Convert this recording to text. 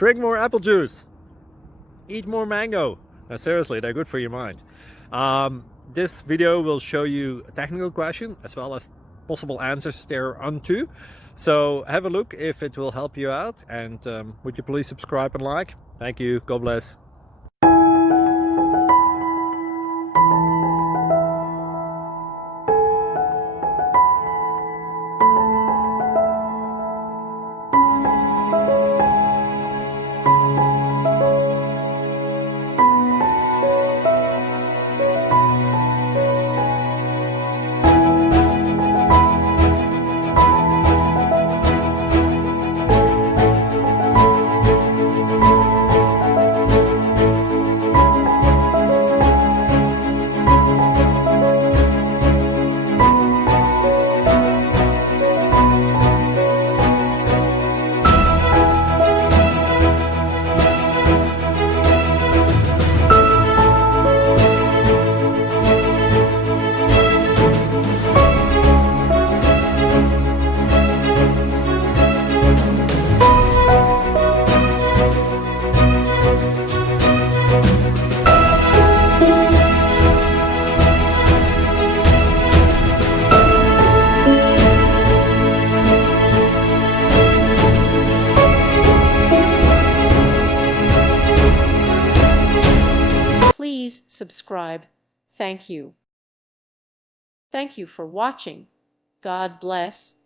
Drink more apple juice. Eat more mango. Now, seriously, they're good for your mind. This video will show you a technical question as well as possible answers thereunto. So have a look if it will help you out, and would you please subscribe and like? Thank you. God bless. Please subscribe. Thank you. Thank you for watching. God bless.